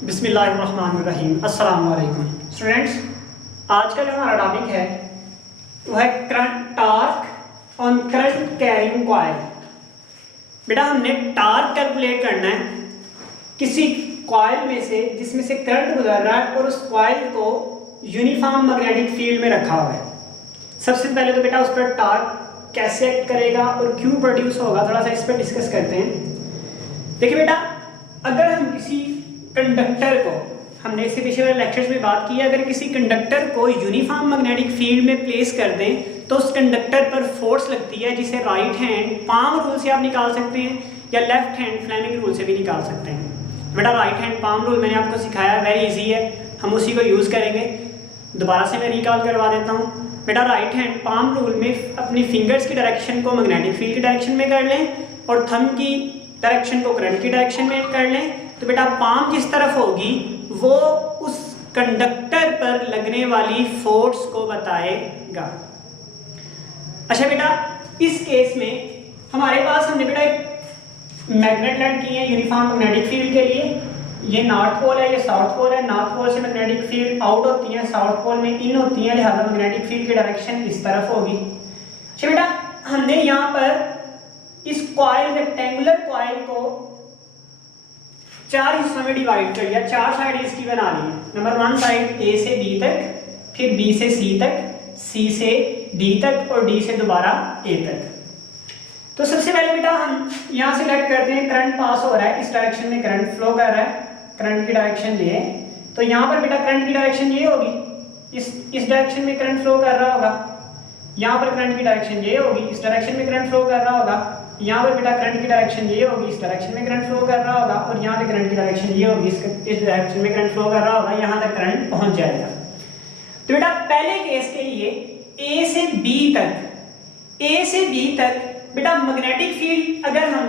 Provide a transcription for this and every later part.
बिस्मिल्लाहिर्रहमानिर्रहीम। अस्सलाम वालेकुम स्टूडेंट्स, आज का जो हमारा टॉपिक है वो है current torque on current carrying coil. बेटा हमने टार्क कैलकुलेट करना है किसी कॉइल में से जिसमें से करंट गुजर रहा है और उस कॉइल को यूनिफॉर्म मैग्नेटिक फील्ड में रखा हुआ है। सबसे पहले तो बेटा उस पर टार्क कैसे एक्ट करेगा और क्यों प्रोड्यूस होगा, थोड़ा सा इस पर डिस्कस करते हैं। देखिए बेटा, अगर हम किसी कंडक्टर को, हमने इससे पिछले वाले लेक्चर्स में बात की है, अगर किसी कंडक्टर को यूनिफॉर्म मैग्नेटिक फील्ड में प्लेस कर दें तो उस कंडक्टर पर फोर्स लगती है जिसे राइट हैंड पाम रूल से आप निकाल सकते हैं या लेफ्ट हैंड फ्लेमिंग रूल से भी निकाल सकते हैं। बेटा राइट हैंड पाम रूल मैंने आपको सिखाया, वेरी इजी है, हम उसी को यूज़ करेंगे। दोबारा से मैं रिकॉल करवा देता हूँ। बेटा राइट हैंड पाम रूल में अपनी फिंगर्स की डायरेक्शन को मैग्नेटिक फील्ड की डायरेक्शन में कर लें और थंब की डायरेक्शन को करंट की डायरेक्शन में कर लें, तो बेटा पाम जिस तरफ होगी वो उस कंडक्टर पर लगने वाली फोर्स को बताएगा। अच्छा बेटा, इस केस में हमारे पास हमने बेटा एक मैग्नेट लैंड की है यूनिफॉर्म मैग्नेटिक फील्ड के लिए। ये नॉर्थ पोल है, ये साउथ पोल है। नॉर्थ पोल से मैग्नेटिक फील्ड आउट होती है, साउथ पोल में इन होती है, लिहाजा मैग्नेटिक फील्ड की डायरेक्शन इस तरफ होगी। अच्छा बेटा, हमने यहाँ पर इस कॉइल, रेक्टेंगुलर कॉइल को चार हिस्सों में डिवाइड कर लिया, चार साइड इसकी बना ली है। नंबर वन साइड ए से बी तक, फिर बी से सी तक, सी से डी तक और डी से दोबारा ए तक। तो सबसे पहले बेटा हम यहाँ से सेलेक्ट करते हैं, करंट पास हो रहा है, इस डायरेक्शन में करंट फ्लो कर रहा है, करंट की डायरेक्शन ये है। तो यहाँ पर बेटा करंट की डायरेक्शन ये होगी, इस डायरेक्शन में करंट फ्लो कर रहा होगा। यहाँ पर करंट की डायरेक्शन ये होगी, इस डायरेक्शन में करंट फ्लो कर रहा होगा। यहाँ पर बेटा करंट की डायरेक्शन ये होगी, इस डायरेक्शन में करंट फ्लो कर रहा होगा और यहाँ पे करंट की डायरेक्शन ये होगी, इस डायरेक्शन में करंट फ्लो कर रहा होगा, यहाँ तक करंट पहुंच जाएगा। तो बेटा पहले केस के लिए ए से बी तक बेटा मैग्नेटिक फील्ड, अगर हम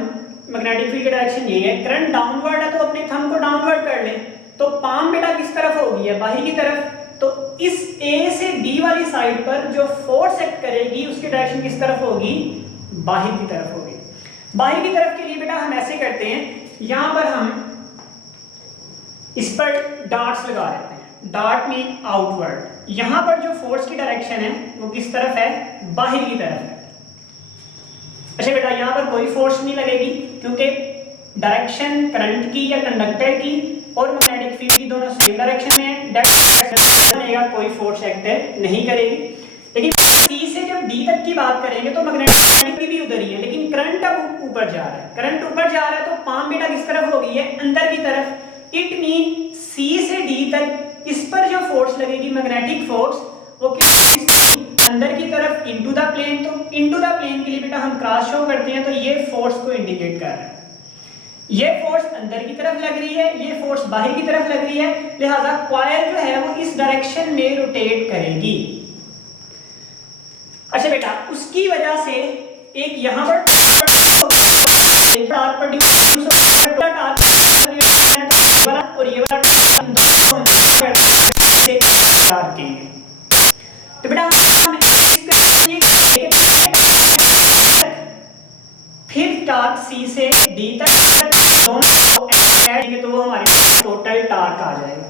मैग्नेटिक फील्ड की डायरेक्शन ये है, करंट डाउनवर्ड है तो अपने थंब को डाउनवर्ड कर लें, तो पाम बेटा किस तरफ होगी है, बाहर की तरफ। तो इस ए से बी वाली साइड पर जो फोर्स एक्ट करेगी उसकी डायरेक्शन किस तरफ होगी, बाहर की तरफ होगी। बाहर की तरफ के लिए बेटा हम ऐसे करते हैं, यहां पर हम इस पर डॉट्स लगा देते हैं, डॉट मीन आउटवर्ड। यहां पर जो फोर्स की डायरेक्शन है वो किस तरफ है, बाहर की तरफ है। अच्छा बेटा, यहां पर कोई फोर्स नहीं लगेगी क्योंकि डायरेक्शन करंट की या कंडक्टर की और मैग्नेटिक फील्ड की दोनों सेम डायरेक्शन में है, कोई फोर्स एक्ट नहीं करेगी। लेकिन सी से जब डी तक की बात करेंगे तो मैग्नेटिक भी उधर ही है, लेकिन करंट अब ऊपर जा रहा है, करंट ऊपर जा रहा है तो पाम बेटा किस तरफ हो गई है, अंदर की तरफ। इट मीन सी से डी तक इस पर जो फोर्स लगेगी मैग्नेटिक फोर्स वो अंदर की तरफ इनटू द प्लेन। तो इनटू द प्लेन के लिए बेटा हम क्रॉस शो करते हैं, तो ये फोर्स को इंडिकेट कर रहा है, ये फोर्स अंदर की तरफ लग रही है, ये फोर्स बाहर की तरफ लग रही है, लिहाजा कॉइल जो है वो इस डायरेक्शन में रोटेट करेगी। अच्छा बेटा, उसकी वजह से एक यहां पर टार्क प्रोड्यूस और ये वाला तो बेटा फिर टार्क सी से डी तक दोनों ऐड करेंगे तो वो हमारी टोटल टार्क आ जाएगा।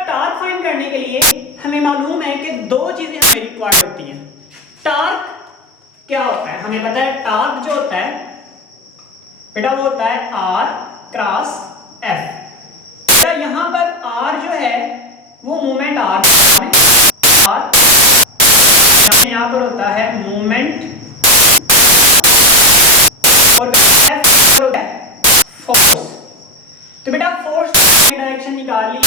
टार्क फाइंड करने के लिए हमें मालूम है कि दो चीजें हमें रिक्वायर्ड होती हैं। टार्क क्या होता है, हमें पता है टार्क जो होता है बेटा वो होता है R क्रॉस F। बेटा यहां पर R जो है वो मूवमेंट R यहां पर होता है मूवमेंट और F होता है फोर्स। तो बेटा फोर्स की डायरेक्शन निकाल ली,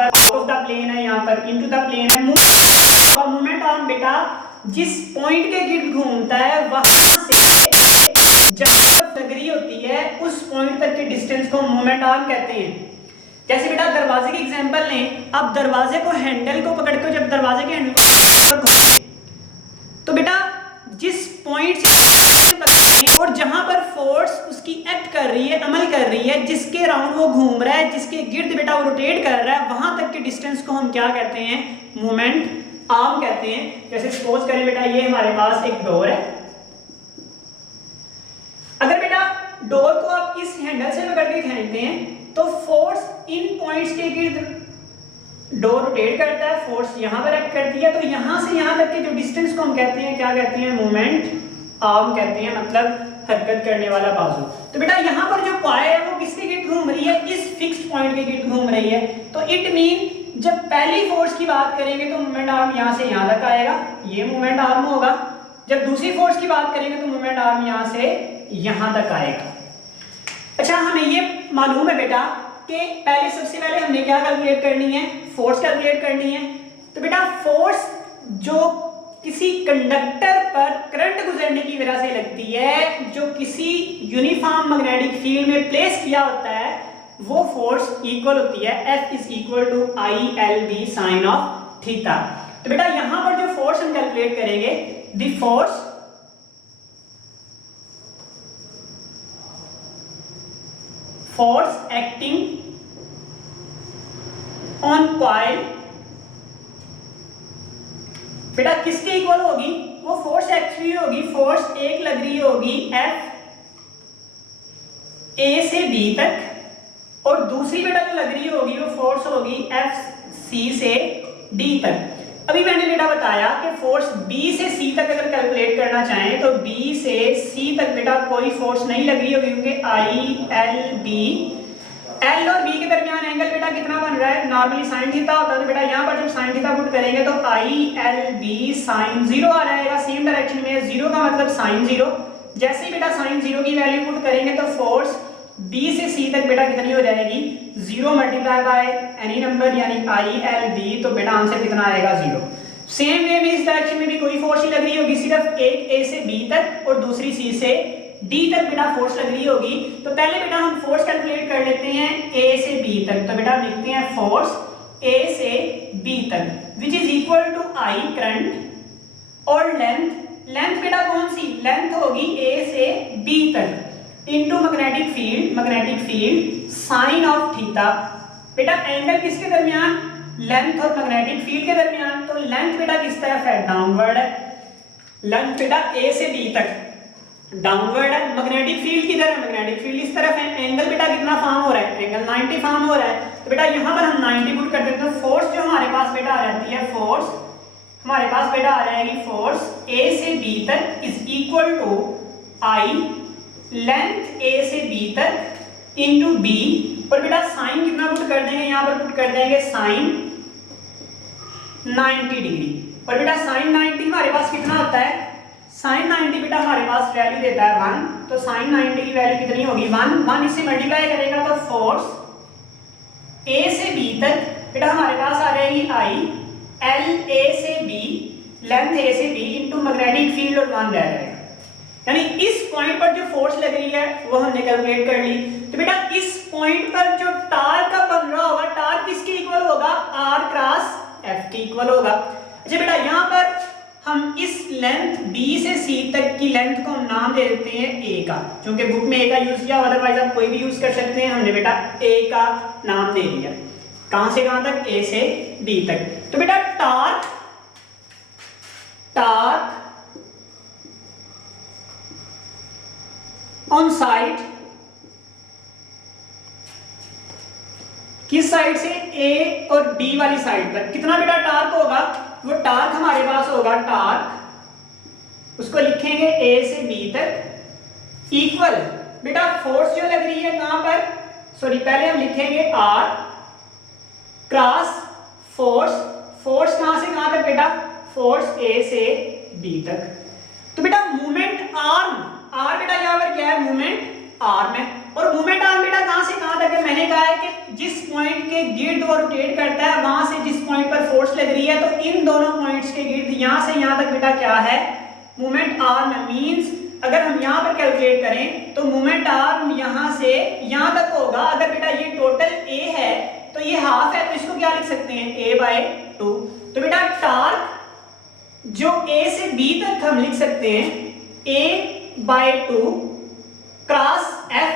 आउट ऑफ द प्लेन है, यहां पर इनटू द प्लेन है। मूवमेंट आर्म बेटा जिस पॉइंट के गिर्द घूमता है वहां से जब डिग्री होती है उस पॉइंट तक के डिस्टेंस को मूवमेंट आर्म कहते हैं। जैसे बेटा दरवाजे की एग्जांपल लें, अब दरवाजे को हैंडल को पकड़ के जब दरवाजे के हैंडल को तो बेटा जिस पॉइंट से और जहां पर फोर्स उसकी एक्ट कर रही है, अमल कर रही है, जिसके राउंड वो घूम रहा है, जिसके गिर्द बेटा वो रोटेट कर रहा है, वहां तक के डिस्टेंस को हम क्या कहते हैं, मूवमेंट आर्म कहते हैं। जैसे सपोज करें बेटा ये हमारे पास एक डोर है, अगर बेटा डोर को आप इस हैंडल से पकड़ के खींचते हैं तो तो फोर्स इन पॉइंट्स के गिर्द डोर रोटेट करता है, फोर्स यहाँ पर एक्ट करती है, तो यहाँ से यहाँ तक के जो डिस्टेंस को हम कहते हैं, क्या कहते हैं, मोमेंट आर्म कहते हैं, मतलब हरकत करने वाला बाजू। तो बेटा यहाँ पर जो कॉइल है वो किसके गिर्द घूम रही है, इस फिक्स्ड पॉइंट के गिर्द घूम रही है। तो इट मीन जब पहली फोर्स की बात करेंगे तो मोमेंट आर्म यहाँ से यहाँ तक आएगा, ये मोमेंट आर्म होगा। जब दूसरी फोर्स की बात करेंगे तो मोमेंट आर्म यहाँ से यहाँ तक आएगा। अच्छा, हमें ये मालूम है बेटा कि पहले सबसे पहले हमने क्या कैलकुलेट करनी है, फोर्स कैलकुलेट करनी है। तो बेटा फोर्स जो किसी कंडक्टर पर करंट गुजरने की वजह से लगती है, जो किसी यूनिफॉर्म मैग्नेटिक फील्ड में प्लेस किया होता है, वो फोर्स इक्वल होती है F is equal to ILB sine of theta. तो बेटा यहां पर जो फोर्स हम कैलकुलेट करेंगे, the force acting on coil, बेटा किसके इक्वल होगी, वो फोर्स एक्चुअली होगी, फोर्स एक लग रही होगी F A से B तक, और दूसरी बेटा जो लग रही होगी वो फोर्स होगी F C से D तक। अभी मैंने बेटा बताया कि फोर्स B से C तक अगर कैलकुलेट करना चाहें तो B से C तक बेटा कोई फोर्स नहीं लग रही होगी, क्योंकि ILB, L और B के दरमियान एंगल बेटा कितना बन रहा है, नॉर्मली sin थीटा होता है। तो बेटा यहाँ पर जब sin थीटा पुट करेंगे तो ILB sin 0 आ जाएगा, सेम डायरेक्शन में, 0 का मतलब sin 0। जैसे ही बेटा sin 0 की वैल्यू पुट करेंगे तो फोर्स B से C तक बेटा कितनी हो जाएगी, 0 मल्टीप्लाई बाय एनी नंबर यानी ILB, तो बेटा आंसर कितना आएगा, 0। सेम वे में इस डायरेक्शन में भी कोई फोर्स ही लग रही होगी, सिर्फ एक A से B तक और दूसरी C से D तक बेटा फोर्स लग रही होगी। तो पहले बेटा हम फोर्स कैलकुलेट कर लेते हैं A से B तक। तो बेटा लिखते हैं फोर्स A से B तक which is equal to I current और लेंथ बेटा कौन सी, लेंथ होगी A से B तक into magnetic field sine of theta. बेटा एंगल किसके दरमियान, लेंथ और मैग्नेटिक फील्ड के दरमियान। तो लेंथ बेटा किस तरफ है, डाउनवर्ड है, लेंथ बेटा A से B तक डाउनवर्ड है, मैग्नेटिक फील्ड किधर है, मैग्नेटिक फील्ड इस तरफ है। एंगल बेटा कितना फॉर्म हो रहा है, एंगल 90 फॉर्म हो रहा है। तो बेटा यहाँ पर हम 90 पुट कर देते हैं। फोर्स जो हमारे पास बेटा आ जाती है, फोर्स हमारे पास बेटा आ जाएगी, फोर्स A से B तक is equal to I length A से B तक इंटू B, और बेटा साइन कितना पुट कर देंगे, यहाँ पर पुट कर देंगे साइन 90 डिग्री। और बेटा साइन 90 हमारे पास कितना होता है, साइन 90 बेटा हमारे पास वैल्यू देता है 1। तो साइन 90 की वैल्यू कितनी होगी, 1 इससे मल्टीप्लाई करेगा तो फोर्स A से B तक बेटा हमारे पास आ जाएगी I L A से B, लेंथ A से B इंटू मैग्नेटिक फील्ड और 1 रह जाएगा। यानी इस पॉइंट पर जो फोर्स लग रही है वो हमने कैलकुलेट कर ली। तो बेटा इस पॉइंट पर जो टार्क का बन रहा होगा, टार्क किसके इक्वल होगा, R क्रॉस F के इक्वल होगा। अच्छा बेटा यहाँ पर हम इस लेंथ B से C तक की लेंथ को हम नाम दे देते हैं A का, क्योंकि बुक में A का यूज किया, अदरवाइज आप कोई भी यूज कर सकते हैं। हमने बेटा A का नाम दे दिया, कहां से कहां तक, A से B तक। तो बेटा टार्क ऑन साइड, किस साइड से, A और B वाली साइड पर कितना बेटा टार्क होगा, वो टार्क हमारे पास होगा, टार्क उसको लिखेंगे A से B तक इक्वल बेटा फोर्स जो लग रही है कहां पर, सॉरी पहले हम लिखेंगे R क्रॉस फोर्स कहां से कहां तक बेटा, फोर्स A से B तक। तो बेटा मूवमेंट आर बेटा यहाँ पर क्या है, मूवमेंट आर्म है, और मूवमेंट आर्म बेटा कहां से कहां तक है, मैंने कहा है कि जिस पॉइंट के गिर्द वो रोटेट करता है वहां से जिस पॉइंट पर फोर्स लग रही है, तो इन दोनों पॉइंट्स के गिर्द यहां से यहां तक बेटा क्या है, मूवमेंट आर्म मींस अगर हम यहां पर कैलकुलेट करें तो मूवमेंट आर्म यहां से यहां तक होगा। अगर बेटा ये टोटल A है तो ये हाफ है, तो इसको क्या लिख सकते हैं, A/2। तो बेटा टार्क जो A से B तक हम लिख सकते हैं A/2 क्रॉस F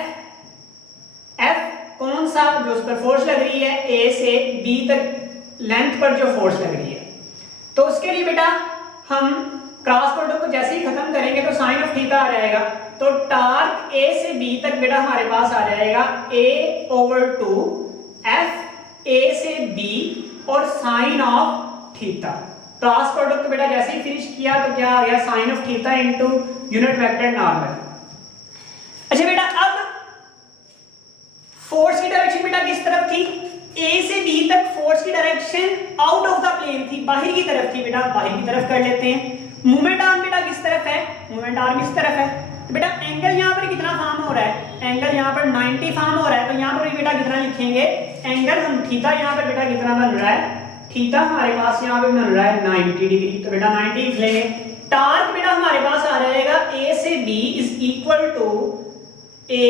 कौन सा, जो उस पर फोर्स लग रही है A से B तक लेंथ पर जो फोर्स लग रही है। तो उसके लिए बेटा हम क्रॉस प्रोडक्ट को जैसे ही खत्म करेंगे तो साइन ऑफ थीटा आ जाएगा, तो टार्क ए से बी तक बेटा हमारे पास आ जाएगा a/2 f a से b और sine of theta. Cross product को बेटा जैसे ही फिनिश किया तो क्या आ गया, sine of theta into unit vector normal. अच्छा बेटा अब फोर्स की डायरेक्शन बेटा किस तरफ थी, ए से बी तक फोर्स की direction out of the plane थी, बाहर की तरफ थी बेटा, बाहर की तरफ कर लेते हैं। मूवमेंट आर्म बेटा किस तरफ है, मूवमेंट आर्म इस तरफ है, तो बेटा एंगल यहाँ पर कितना फॉर्म हो रहा है, एंगल यहाँ पर 90 फॉर्म हो रहा है, तो यहाँ पर भी बेटा कितना लिखेंगे, एंगल हम थीटा यहाँ पर बेटा कितना बन रहा है, थीटा हमारे पास यहाँ पे बन रहा है 90 डिग्री, तो बेटा 90 लिख लेंगे। टार्क बेटा हमारे पास आ रहेगा a से b is equal to a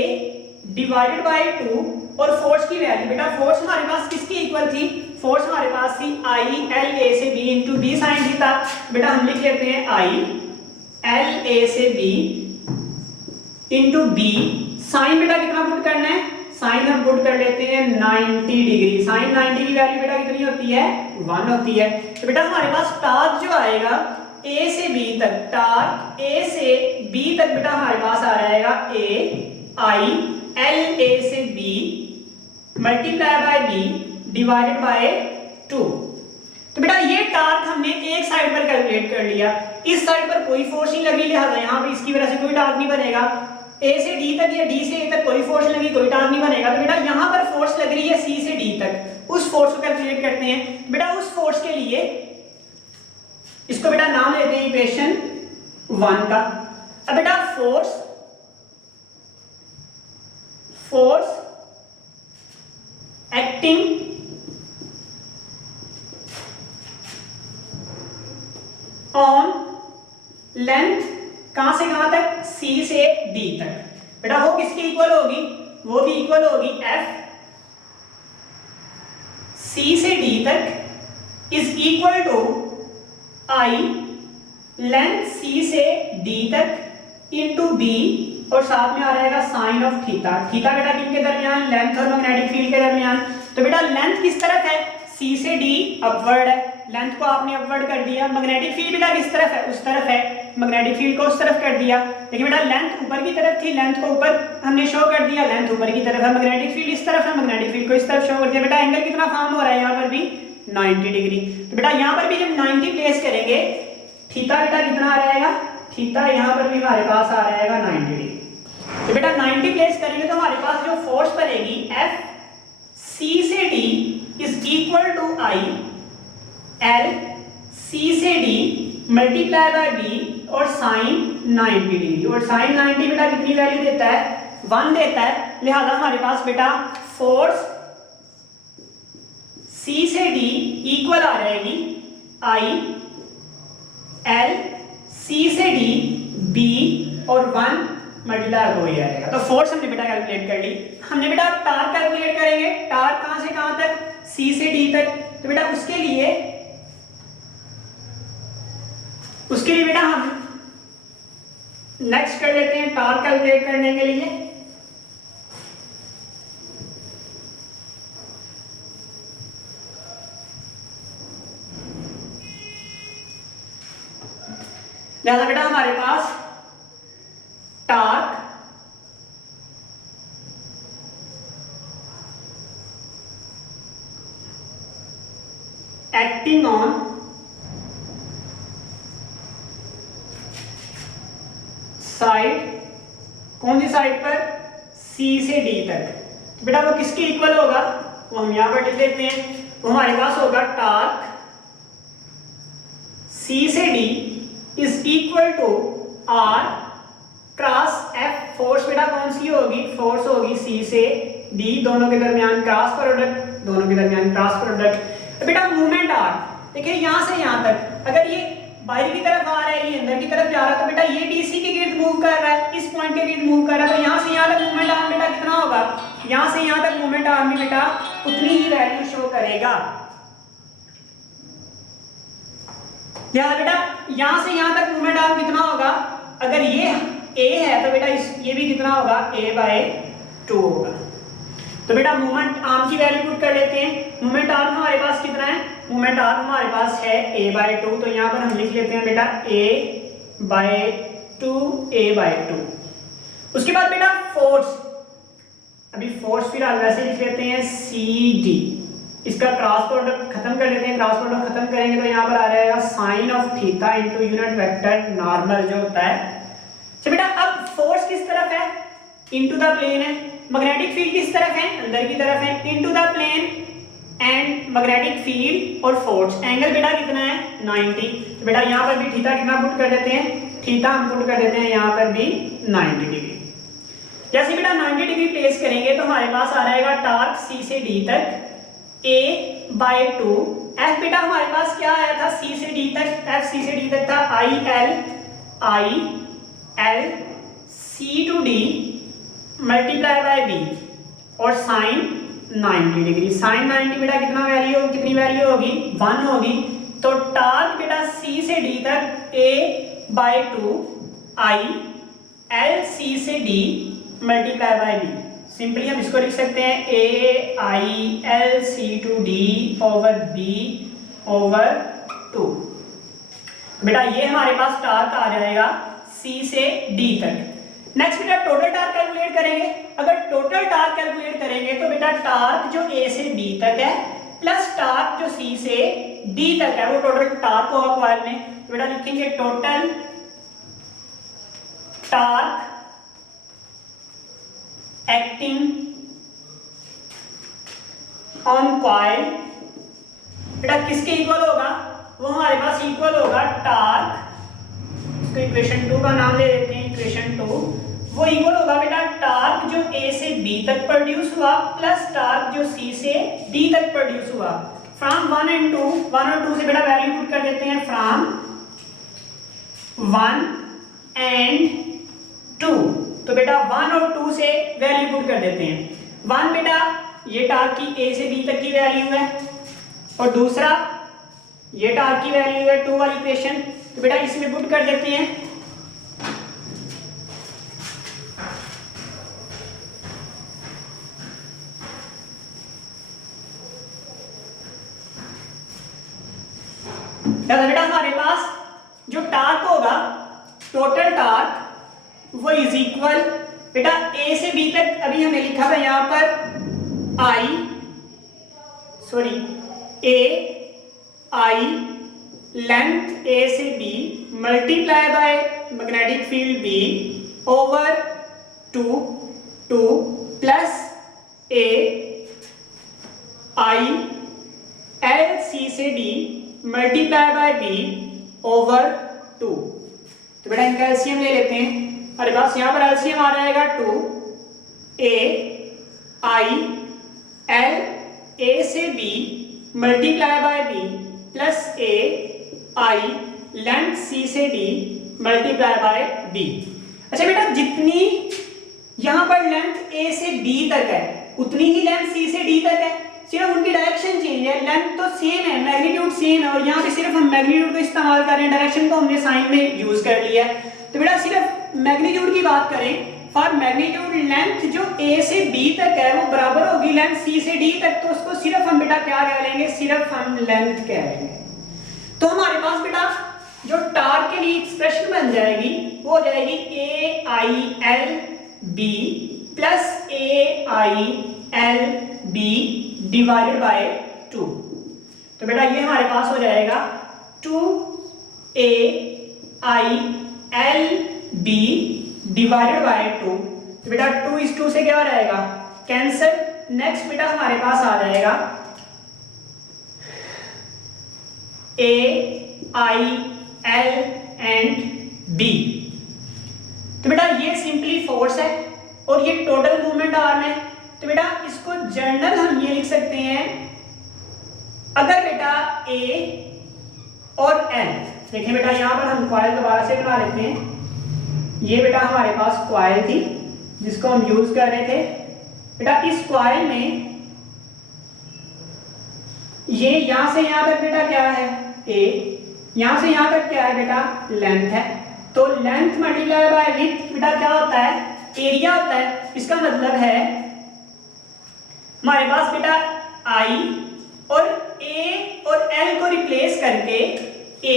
divided by 2 और फोर्स की वैल्यू बेटा, फोर्स हमारे पास किसकी इक्वल थी, फोर्स हमारे पास थी I L A से B into B sine theta, बेटा हम लिख लेते हैं I L A से B इंटू बी साइन बेटा कितना पुट करना है, साइन हम पुट कर लेते हैं 90 डिग्री, साइन 90 की वैल्यू बेटा कितनी होती है, 1 होती है। तो बेटा हमारे पास टार्क जो आएगा A से B तक, टार्क A से B तक बेटा हमारे पास आ जाएगा A I L A से B multiply by B divided by 2। तो बेटा ये टार्क हमने एक साइड पर कैलकुलेट कर लिया, इस साइड पर कोई फोर्स नहीं लगी, लिहाजा यहाँ पे इसकी वजह से कोई टार्क नहीं बनेगा। A से D तक या D से A तक कोई फोर्स लगी, कोई टार्क नहीं बनेगा। तो बेटा यहाँ पर फोर्स लग रही है C से D तक, उस फोर्स को कैलकुलेट करते हैं। बेटा उस फोर्स के लिए इसको बेटा नाम लेते हैं इक्वेशन 1 का। अब बेटा फोर्स एक्टिंग ऑन लेंथ कहां से कहां तक, C से D तक, बेटा वो किसकी इक्वल होगी, वो भी इक्वल होगी F C से D तक is equal to I length C से D तक इंटू B और साथ में आ रहेगा साइन ऑफ थीटा। थीटा बेटा किनके दरमियान, लेंथ और मैग्नेटिक फील्ड के दरमियान। तो बेटा लेंथ किस तरफ है, C से D अपवर्ड है, लेंथ को आपने अपवर्ड कर दिया। मैग्नेटिक फील्ड बेटा किस तरफ है, उस तरफ है, मैग्नेटिक फील्ड को उस तरफ कर दिया। लेकिन बेटा लेंथ ऊपर की तरफ थी, लेंथ को ऊपर हमने शो कर दिया, लेंथ ऊपर की तरफ है, मैग्नेटिक फील्ड इस तरफ है, मैग्नेटिक फील्ड को इस तरफ शो कर दिया। बेटा एंगल कितना फॉर्म हो रहा है यहाँ पर भी 90 डिग्री। तो बेटा यहाँ पर भी जब 90 प्लेस करेंगे, थीटा बेटा कितना आ जाएगा, थीटा यहाँ पर भी हमारे पास आ जाएगा 90 डिग्री। तो बेटा 90 प्लेस करेंगे तो हमारे पास जो फोर्स पड़ेगी F C से D is equal to I L C से D मल्टीप्लाई बाय B और साइन 90 डिग्री, और साइन 90 बेटा कितनी वैल्यू देता है, 1 देता है। लिहाजा हमारे पास बेटा फोर्स C से D इक्वल आ जाएगी I L C से D B और 1 मल्टीप्लाई हो जाएगा। तो फोर्स हमने बेटा कैलकुलेट कर ली। हमने बेटा टार्क कैलकुलेट करेंगे, टार्क कहां से कहां तक, C से D तक। तो बेटा उसके लिए बेटा हम नेक्स्ट कर लेते हैं टार्क कैलकुलेट करने के लिए। लिहाजा बेटा हमारे पास टार्क एक्टिंग ऑन साइड, कौन सी साइड पर, C से D तक। तो बेटा वो किसके इक्वल होगा, वो हम यहां पर लिख लेते हैं। तो हमारे पास होगा टार्क C से D is equal to R cross F। Force बेटा कौन सी होगी, फोर्स होगी C से D, दोनों के दरमियान क्रॉस प्रोडक्ट, दोनों के दरमियान क्रॉस प्रोडक्ट। बेटा मूवमेंट R देखिए यहां से यहां तक, अगर ये बाहर की तरफ आ रहा है, ये अंदर की तरफ जा रहा है, तो बेटा ये DC के गिर्द मूव कर रहा है, इस पॉइंट के गिर्द मूव कर रहा है, तो यहां से यहां तक मूवमेंट आर्म बेटा कितना होगा, यहां से यहां तक मूवमेंट आर्म भी बेटा उतनी ही वैल्यू शो करेगा। यहां बेटा यहां से यहां तक मूवमेंट आर्म कितना होगा, अगर ये A है तो बेटा ये भी कितना होगा, A/2 होगा। तो बेटा मूवमेंट आर्म की वैल्यू पुट कर लेते हैं। मूवमेंट आर्म हमारे पास कितना है, मूवमेंट आर्म हमारे पास है A/2, तो यहाँ पर हम लिख लेते हैं बेटा A बाय 2a/2। उसके बाद बेटा फोर्स, अभी फोर्स फिलहाल वैसे लिख लेते हैं CD। इसका क्रॉस प्रोडक्ट खत्म कर लेते हैं, क्रॉस प्रोडक्ट खत्म करेंगे तो यहाँ पर आ जाएगा sine of theta into unit vector normal जो होता है। तो बेटा अब फोर्स किस तरफ है, इनटू द प्लेन है, मैग्नेटिक फील्ड किस तरफ है, अंदर की तरफ है, into the plane and magnetic field और फोर्स। एंगल बेटा कितना है 90। तो बेटा यहाँ पर भी थीटा कितना पुट कर देते हैं, थीटा हम पुट कर देते हैं यहाँ पर भी 90 डिग्री। जैसे बेटा 90 डिग्री प्लेस करेंगे तो हमारे पास आ जाएगा टॉर्क C से D तक A/2। F बेटा हमारे पास क्या आया था C से D तक, F C से D तक था I L C to D multiply by B और साइन 90 डिग्री। साइन 90 बेटा कितना वैल्यू होगी, कितनी वैल्यू होगी 1 होगी। तो टॉर्क बेटा C से D तक A/2 I L C से D multiply by B। Simply हम इसको लिख सकते हैं AILC/D ओवर B ओवर 2। बेटा ये हमारे पास टॉर्क आ जाएगा C से D तक। नेक्स्ट बेटा टोटल टॉर्क कैलकुलेट करेंगे। अगर टोटल टॉर्क कैलकुलेट करेंगे तो बेटा टॉर्क जो A से B तक है प्लस टॉर्क जो C से D तक है वो टोटल टॉर्क होगा कॉइल में। तो बेटा लिखेंगे total torque acting on coil बेटा किसके इक्वल होगा, वो हमारे पास इक्वल होगा टॉर्क, इसको इक्वेशन 2 का नाम ले लेते हैं, इक्वेशन 2। वो इक्वल होगा बेटा टॉर्क जो A से B तक प्रोड्यूस हुआ प्लस टॉर्क जो C से D तक प्रोड्यूस हुआ फ्रॉम 1 and 2। 1 और 2 से बेटा वैल्यू पुट कर देते हैं फ्रॉम 1 and 2। तो बेटा 1 और 2 से वैल्यू पुट कर देते हैं। 1 बेटा ये टॉर्क की A से B तक की वैल्यू है और दूसरा ये टॉर्क की वैल्यू है 2 वाली इक्वेशन। तो बेटा इसमें पुट कर देते हैं। बेटा हमारे पास जो टॉर्क होगा टोटल टॉर्क वो इज इक्वल बेटा A से B तक अभी हमने लिखा था यहाँ पर A लेंथ A से B multiply by magnetic field B over 2 plus I L C से D multiply by B over 2। तो बेटा इनका एलसीएम ले लेते हैं। हमारे पास यहाँ पर एलसीएम आ जाएगा 2 A से B multiply by B plus I length C से D मल्टीप्लाई बाय B। अच्छा बेटा जितनी यहाँ पर लेंथ A से B तक है उतनी ही लेंथ C से D तक है, सिर्फ उनकी डायरेक्शन चेंज है, लेंथ तो सेम है, मैग्नीट्यूड सेम है और यहाँ पे सिर्फ हम मैग्नीट्यूड को इस्तेमाल कर रहे हैं, डायरेक्शन को हमने साइन में यूज कर लिया है। तो बेटा सिर्फ मैग्नीट्यूड की बात करें, फॉर मैग्नीट्यूड लेंथ जो A से B तक है वो बराबर होगी लेंथ C से D तक। तो उसको सिर्फ हम बेटा क्या कह लेंगे, सिर्फ हम लेंथ कह लेंगे। तो हमारे पास बेटा जो टॉर्क के लिए एक्सप्रेशन बन जाएगी वो हो जाएगी AILB plus AILB divided by 2। तो बेटा ये हमारे पास हो जाएगा 2AILB डिवाइडेड बाय 2। तो बेटा 2 इस 2 से क्या हो जाएगा कैंसिल। नेक्स्ट बेटा हमारे पास आ जाएगा AIL एंड B। तो बेटा ये सिंपली फोर्स है और ये टोटल मूवमेंट आर्म है। तो बेटा इसको जनरल हम ये लिख सकते हैं, अगर बेटा A और L, देखिए बेटा यहाँ पर हम कॉइल दोबारा से बना लेते हैं। ये बेटा हमारे पास कॉइल थी जिसको हम यूज कर रहे थे। बेटा इस कॉइल में ये यहां से यहां तक बेटा क्या है A, यहां से यहां तक क्या है बेटा लेंथ है। तो लेंथ मल्टीप्लाई बाय विड्थ बेटा क्या होता है एरिया होता है। इसका मतलब है हमारे पास बेटा I और A और L को रिप्लेस करके A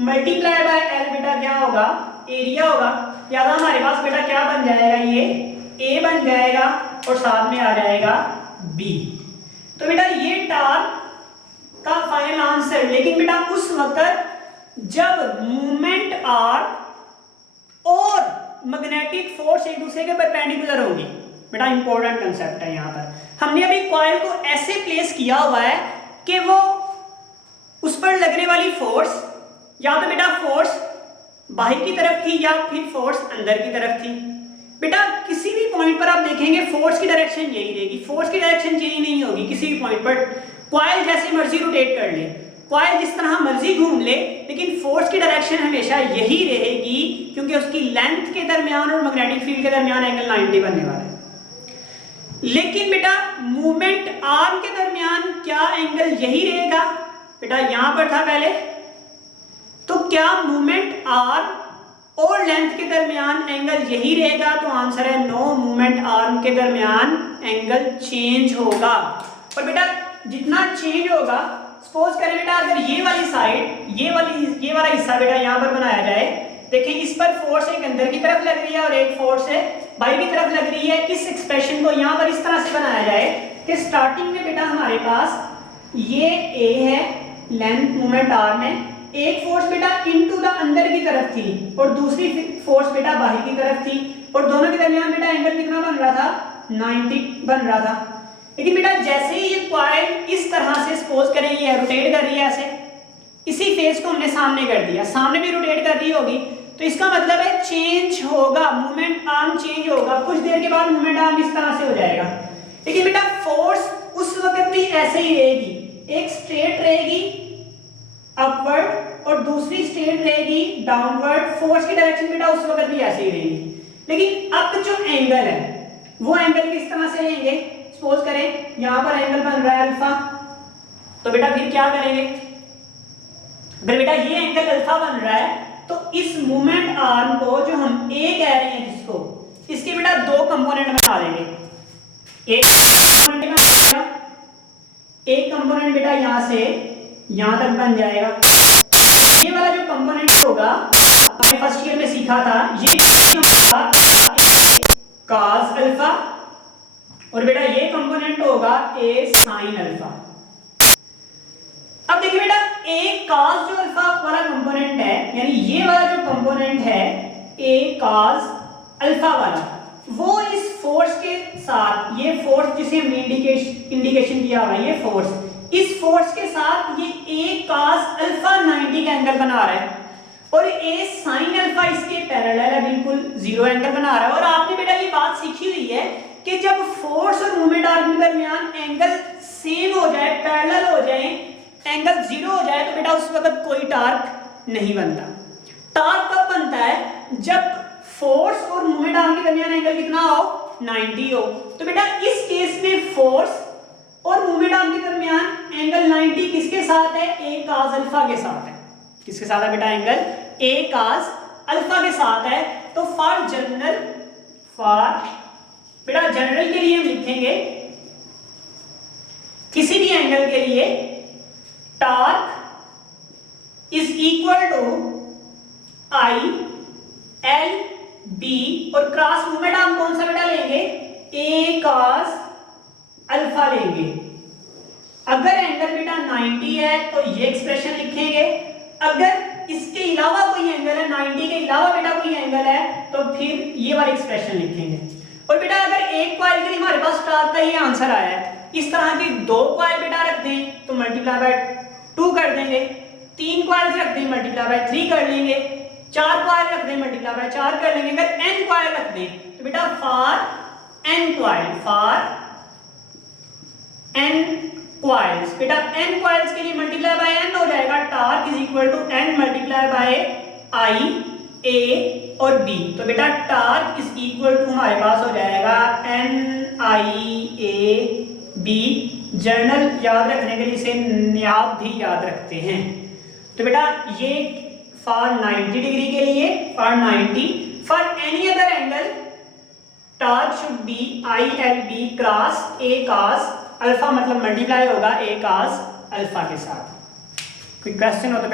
मल्टीप्लाई बाय एल बेटा क्या होगा, एरिया होगा। या तो हमारे पास बेटा क्या बन जाएगा, ये ए बन जाएगा और साथ में आ जाएगा बी। तो बेटा ये टार्क का फाइनल आंसर। लेकिन बेटा उस वक्त जब मूवमेंट आर और मैग्नेटिक फोर्स एक दूसरे के परपेंडिकुलर होगी। बेटा इंपॉर्टेंट कंसेप्ट है यहाँ पर। हमने अभी कॉइल को ऐसे प्लेस किया हुआ है कि वो उस पर लगने वाली फोर्स या तो बेटा फोर्स बाहर की तरफ थी या फिर फोर्स अंदर की तरफ थी। बेटा किसी भी पॉइंट पर आप देखेंगे फोर्स की डायरेक्शन यही रहेगी, फोर्स की डायरेक्शन चेंज नहीं होगी किसी भी पॉइंट पर। कॉइल जैसे मर्जी रोटेट कर ले, कॉइल जिस तरह मर्जी घूम ले, लेकिन फोर्स की डायरेक्शन हमेशा यही रहेगी क्योंकि उसकी लेंथ के दरमियान और मैग्नेटिक फील्ड के दरमियान एंगल 90 बनने वाला है। लेकिन बेटा मूवमेंट आर्म के दरमियान क्या एंगल यही रहेगा? बेटा यहां पर था पहले, तो क्या मूवमेंट आर्म और लेंथ के दरमियान एंगल यही रहेगा? तो आंसर है नो, मूवमेंट आर्म के दरमियान एंगल चेंज होगा। और बेटा जितना चेंज होगा, सपोज करें बेटा अगर ये वाली साइड ये वाला हिस्सा बेटा यहां पर बनाया जाए, देखिए इस पर फोर्स एक अंदर की तरफ लग रही है और एक फोर्स है बाहर की तरफ लग रही है। इस एक्सप्रेशन को यहां पर इस तरह से बनाया जाए कि स्टार्टिंग में बेटा हमारे पास ये ए है, लेंथ मूवमेंट आर्म है, एक फोर्स बेटा इनटू द अंदर की तरफ थी और दूसरी फोर्स बेटा बाहर की तरफ थी, और दोनों के दरमियान बेटा एंगल कितना बन रहा था? 90 बन रहा था। लेकिन बेटा जैसे ही ये कॉइल इस तरह से सपोज करें ये रोटेट कर रही है ऐसे, इसी फेस को हमने सामने कर दिया, सामने भी रोटेट कर रही होगी, तो इसका मतलब है चेंज होगा, मूवमेंट आर्म चेंज होगा। कुछ देर के बाद मूवमेंट आर्म इस तरह से हो जाएगा। लेकिन बेटा फोर्स उस वक्त भी ऐसे ही रहेगी, एक स्ट्रेट रहेगी अपवर्ड और दूसरी स्ट्रेट रहेगी डाउनवर्ड। फोर्स की डायरेक्शन बेटा उस वक्त भी ऐसे ही रहेगी। लेकिन अब जो एंगल है वो एंगल किस तरह से लेंगे? सपोज करें यहां पर एंगल बन रहा है अल्फा, तो बेटा फिर क्या करेंगे? अगर बेटा ये एंगल अल्फा बन रहा है तो इस मूवमेंट आर्म को जो हम ए कह रहे हैं जिसको, इसके बेटा दो कंपोनेंट बना देंगे। एक कंपोनेंट बेटा यहां से यहां तक बन जाएगा। ये वाला जो कंपोनेंट होगा हमने फर्स्ट ईयर में सीखा था, ये cos अल्फा और बेटा ये कंपोनेंट होगा a sin अल्फा। अब देखिए बेटा a cos जो अल्फा वाला कंपोनेंट है, यानी ये वाला जो कंपोनेंट है a cos अल्फा वाला, वो इस फोर्स के साथ, ये फोर्स जिसे हमने इंडिकेशन किया हुआ है, ये फोर्स, इस फोर्स के साथ ये a cos अल्फा 90 का एंगल बना रहा है और a sin अल्फा इसके पैरेलल है, बिल्कुल जीरो एंगल बना रहा है। और आपने बेटा ये बात सीखी हुई है कि जब फोर्स और मूवमेंट आर्म के दरमियान एंगल सेम हो जाए, पैरेलल हो जाए, एंगल जीरो हो जाए, तो बेटा उस वक्त कोई टार्क नहीं बनता। टार्क कब बनता है? जब फोर्स और मूवमेंट आर्म के दरमियान एंगल कितना हो? 90 हो। तो बेटा इस केस में फोर्स और मूवमेंट आर्म के दरमियान एंगल 90 किसके साथ है? a cos अल्फा के साथ है। किसके साथ है बेटा? एंगल a cos अल्फा के साथ है। तो फॉर जनरल के लिए हम लिखेंगे किसी भी एंगल के लिए torque is equal to I L B, और क्रॉस मूवमेंट आर्म कौन सा बेटा लेंगे? a cos अल्फा लेंगे। अगर एंगल बेटा 90 है तो ये एक्सप्रेशन लिखेंगे, अगर इसके अलावा कोई एंगल है, 90 के अलावा बेटा कोई एंगल है, तो फिर ये वाली एक्सप्रेशन लिखेंगे। और बेटा अगर एक कॉइल के लिए हमारे पास टार्क का ये आंसर आया है, इस तरह की दो कॉइल बेटा रख दें तो मल्टीप्लाई बाय 2 कर देंगे, 3 कॉइल रख दें मल्टीप्लाई बाय 3 कर लेंगे, 4 कॉइल रख दें मल्टीप्लाई बाय 4 कर लेंगे। अगर n कॉइल रख दें तो बेटा फॉर n कॉइल्स, बेटा n कॉइल्स के लिए मल्टीप्लाई बाय n हो जाएगा, torque is equal to n multiply by i a और b। तो बेटा टार्क इज इक्वल टू हमारे पास हो जाएगा n i a b। Journal याद रखने के लिए इसे नायाब भी याद रखते हैं। तो बेटा ये फॉर 90 डिग्री के लिए, for 90, for any other angle torque should be I L B cross a cos alpha, मतलब मल्टीप्लाई होगा a cos अल्फा के साथ। कोई क्वेश्चन हो तो